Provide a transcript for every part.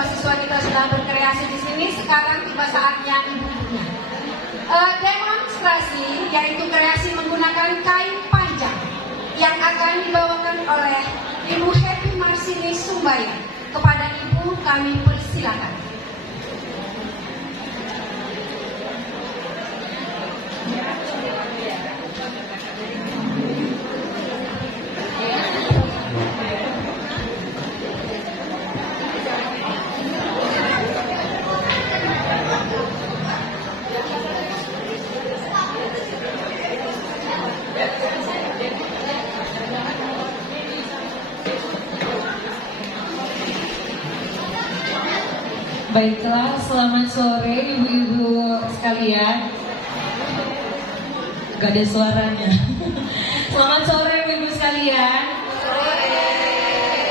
siswa-siswa kita sedang berkreasi di sini. Sekarang tiba saatnya ibu-ibunya. Demonstrasi yaitu kreasi menggunakan kain panjang yang akan dibawakan oleh Ibu Happy Marsini Sumbaya. Kepada Ibu kami persilakan. Baiklah, selamat sore ibu-ibu sekalian. Gak ada suaranya. Selamat sore ibu-ibu sekalian.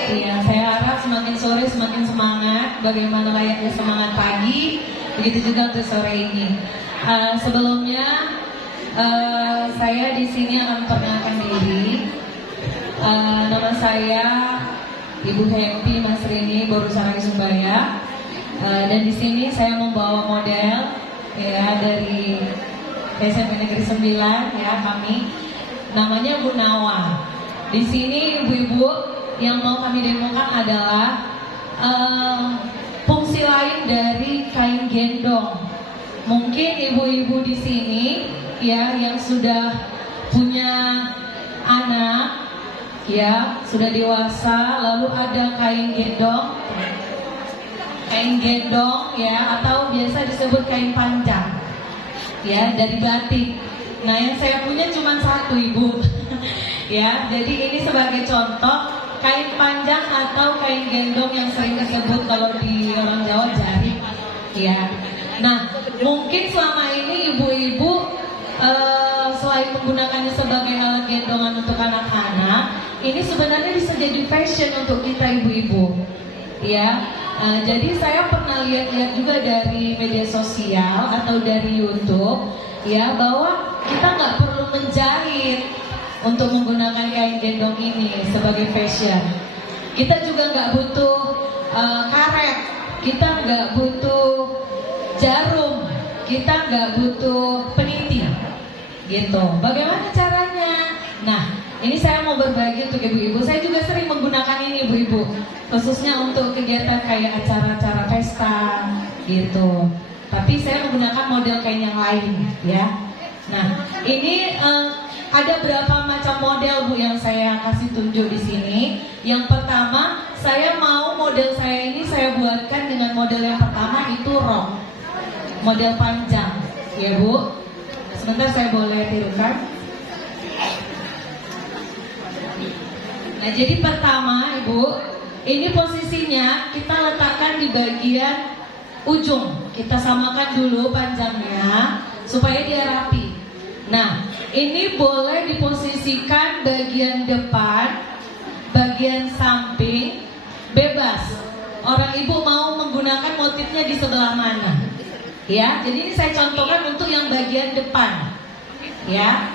Iya, saya harap semakin sore semakin semangat. Bagaimana layaknya semangat pagi, begitu juga untuk sore ini. Sebelumnya saya di sini akan memperkenalkan diri. Nama saya Ibu Happy Marsini Borusaragi Sumbaya. Dan di sini saya membawa model ya dari SMP Negeri 9 ya kami, namanya Bu Nawa. Di sini ibu-ibu yang mau kami demokan adalah fungsi lain dari kain gendong. Mungkin ibu-ibu di sini ya yang sudah punya anak ya sudah dewasa, lalu ada kain gendong ya, atau biasa disebut kain panjang ya dari batik. Nah yang saya punya cuma satu ibu ya, jadi ini sebagai contoh kain panjang atau kain gendong yang sering disebut kalau di orang Jawa jarik ya. Nah mungkin selama ini ibu-ibu selain menggunakannya sebagai alat gendongan untuk anak-anak, ini sebenarnya bisa jadi fashion untuk kita ibu-ibu ya. Jadi saya pernah lihat-lihat juga dari media sosial atau dari YouTube ya, bahwa kita nggak perlu menjahit untuk menggunakan kain gendong ini sebagai fashion. Kita juga nggak butuh karet, kita nggak butuh jarum, kita nggak butuh peniti gitu. Bagaimana caranya? Nah ini saya mau berbagi untuk ibu-ibu. Saya juga sering menggunakan ini ibu-ibu, khususnya untuk kegiatan kayak acara-acara pesta gitu. Tapi saya menggunakan model kain yang lain ya. Nah ini ada berapa macam model Bu yang saya kasih tunjuk di sini. Yang pertama, saya mau model saya ini saya buatkan dengan model yang pertama itu rok, model panjang ya Bu. Sebentar saya boleh tirukan. Nah jadi pertama ibu, ini posisinya kita letakkan di bagian ujung. Kita samakan dulu panjangnya supaya dia rapi. Nah ini boleh diposisikan bagian depan, bagian samping, bebas. Orang ibu mau menggunakan motifnya di sebelah mana ya. Jadi ini saya contohkan untuk yang bagian depan ya.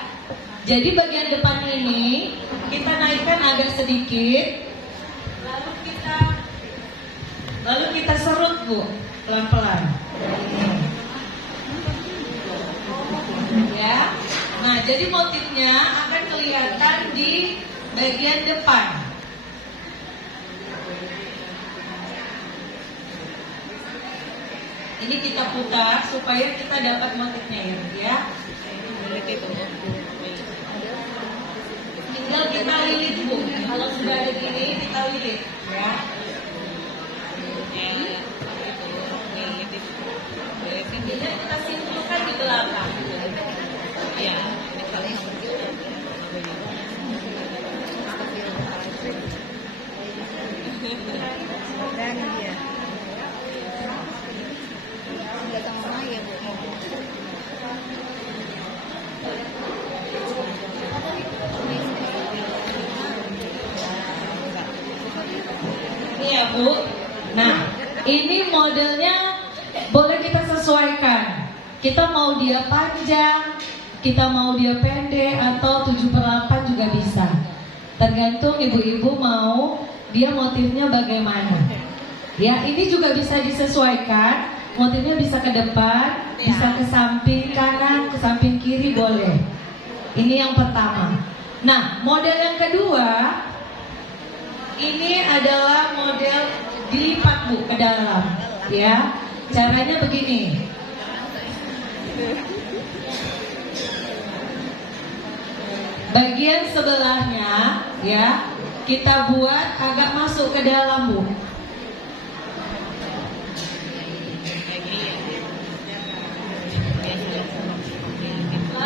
Jadi bagian depan ini kita naikkan agak sedikit, lalu kita serut Bu, pelan-pelan. Ya. Nah, jadi motifnya akan kelihatan di bagian depan. Ini kita putar supaya kita dapat motifnya ya. Tinggal kita lilit Bu. Kalau sudah ada gini kita lilit ya. Tidak kita simpulkan di belakang. Ya. Dan dia. Datang mana ya Bu? Ini ya Bu. Nah, ini modelnya boleh kita sesuaikan. Kita mau dia panjang, kita mau dia pendek, atau 7/8 juga bisa. Tergantung ibu-ibu mau dia motifnya bagaimana. Ya, ini juga bisa disesuaikan. Motifnya bisa ke depan, bisa ke samping kanan, ke samping kiri boleh. Ini yang pertama. Nah, model yang kedua, ini adalah model dilipat Bu ke dalam. Ya, caranya begini. Bagian sebelahnya, ya, kita buat agak masuk ke dalam Bu.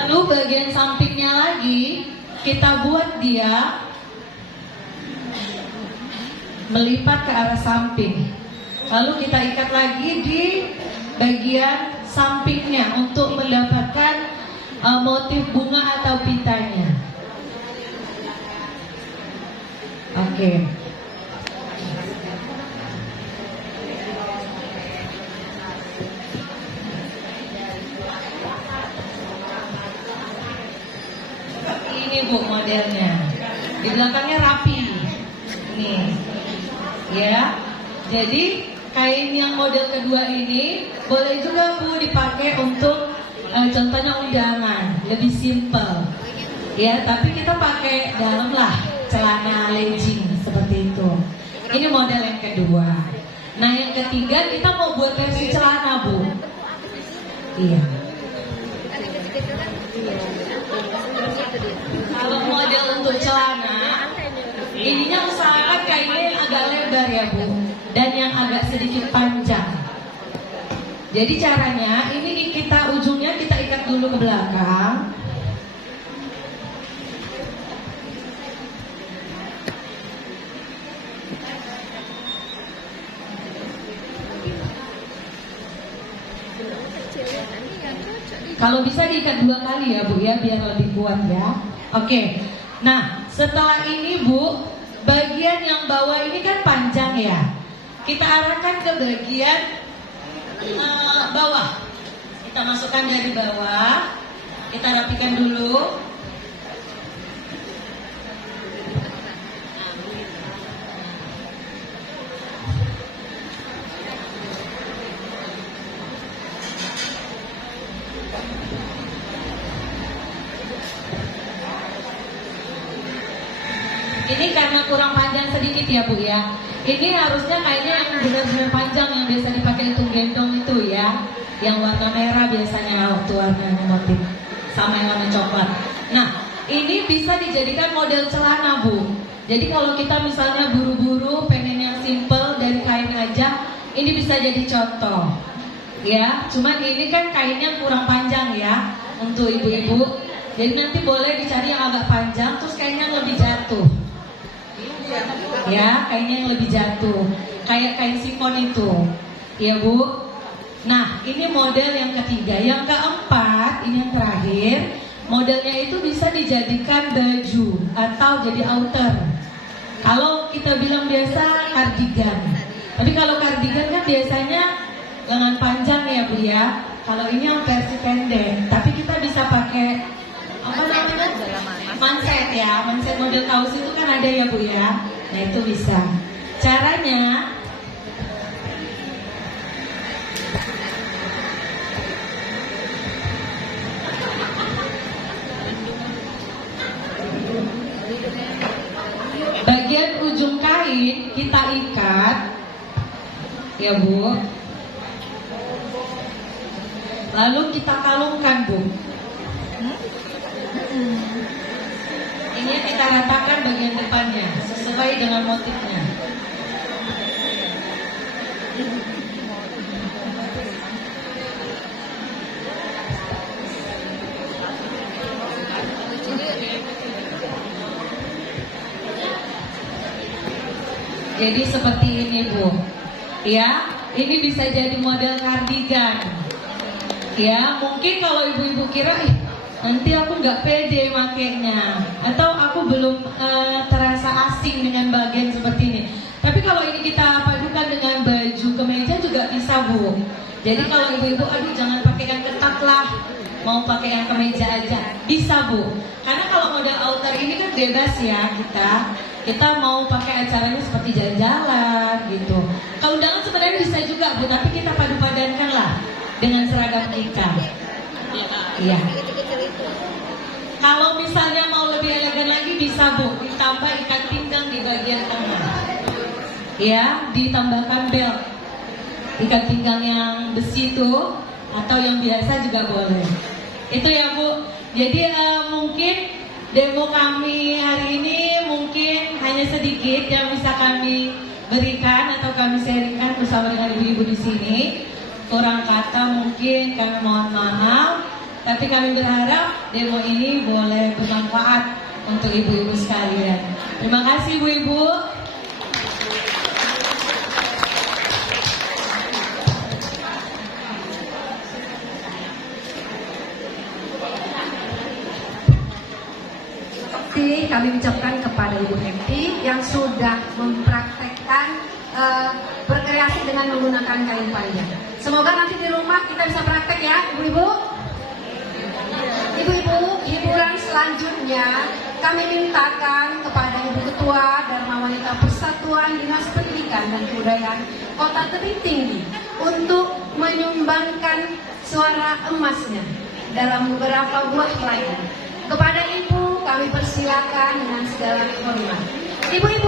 Lalu bagian sampingnya lagi kita buat dia melipat ke arah samping. Lalu kita ikat lagi di bagian sampingnya untuk mendapatkan motif bunga atau pitanya. Oke. Ini Bu modelnya. Di belakangnya rapi. Nih. Ya. Jadi kain yang model kedua ini boleh juga Bu dipakai untuk contohnya undangan, lebih simple. Ya, tapi kita pakai dalam lah celana legging seperti itu. Ini model yang kedua. Nah, yang ketiga kita mau buat versi celana Bu. Iya. Kalau model untuk celana, ininya usahakan kainnya yang agak lebar ya Bu, dan yang agak sedikit panjang. Jadi caranya ini kita ujungnya kita ikat dulu ke belakang. Kalau bisa diikat 2 kali ya Bu ya, biar lebih kuat ya. Oke. Nah, setelah ini Bu, bagian yang bawah ini kan panjang ya. Kita arahkan ke bagian bawah. Kita masukkan dari bawah. Kita rapikan dulu. Ini karena kurang panjang sedikit ya Bu ya. Ini harusnya kayaknya yang benar-benar panjang yang biasa dipakai untuk gendong itu ya. Yang warna merah biasanya waktu warna motif, sama yang warna coklat. Nah, ini bisa dijadikan model celana Bu. Jadi kalau kita misalnya buru-buru pengen yang simple dari kain aja, ini bisa jadi contoh. Ya, cuman ini kan kainnya kurang panjang ya untuk ibu-ibu. Jadi nanti boleh dicari yang agak panjang, terus kainnya lebih jatuh. Ya, kainnya yang lebih jatuh, kayak kain sifon itu, ya Bu. Nah, ini model yang ketiga. Yang keempat, ini yang terakhir. Modelnya itu bisa dijadikan baju atau jadi outer. Kalau kita bilang biasa cardigan. Tapi kalau cardigan kan biasanya lengan panjang ya Bu ya. Kalau ini yang versi pendek. Tapi kita bisa pakai apa namanya? Manset ya. Manset model kaos itu kan ada ya Bu ya. Nah, itu bisa. Caranya bagian ujung kain kita ikat ya Bu. Lalu kita kalungkan Bu. Ini kita ratakan bagian depannya sesuai dengan motifnya. Jadi seperti ini Bu. Ya, ini bisa jadi model kardigan. Ya, mungkin kalau ibu-ibu kira nanti aku nggak pede makainya, atau aku belum terasa asing dengan bagian seperti ini. Tapi kalau ini kita padukan dengan baju kemeja juga bisa Bu. Jadi kalau ibu-ibu aduh jangan pakai yang ketat lah, mau pakai yang kemeja aja, bisa Bu. Karena kalau model outer ini kan bebas ya, kita mau pakai acaranya seperti jalan-jalan gitu. Kalau undangan Bu, tapi kita padu-padankan lah dengan seragam kita. Iya. Kalau misalnya mau lebih elegan lagi bisa Bu, ditambah ikat pinggang di bagian tengah. Ya, ditambahkan belt. Ikat pinggang yang besi itu atau yang biasa juga boleh. Itu ya Bu. Jadi mungkin demo kami hari ini mungkin hanya sedikit yang bisa kami berikan atau kami sharingkan bersama dengan ibu-ibu di sini. Kurang kata mungkin kami mohon maaf, tapi kami berharap demo ini boleh bermanfaat untuk ibu-ibu sekalian. Terima kasih Bu-ibu. Kami ucapkan kepada Ibu Happy yang sudah mempraktekkan berkreasi dengan menggunakan kain panjang. Semoga nanti di rumah kita bisa praktek ya, ibu-ibu. Ibu-ibu, hiburan selanjutnya kami mintakan kepada Ibu Ketua Dharma Wanita Persatuan Dinas Pendidikan dan Kebudayaan Kota Tebing Tinggi untuk menyumbangkan suara emasnya dalam beberapa buah lain. Kepada Ibu kami persilakan dengan segala hormat. Ibu-ibu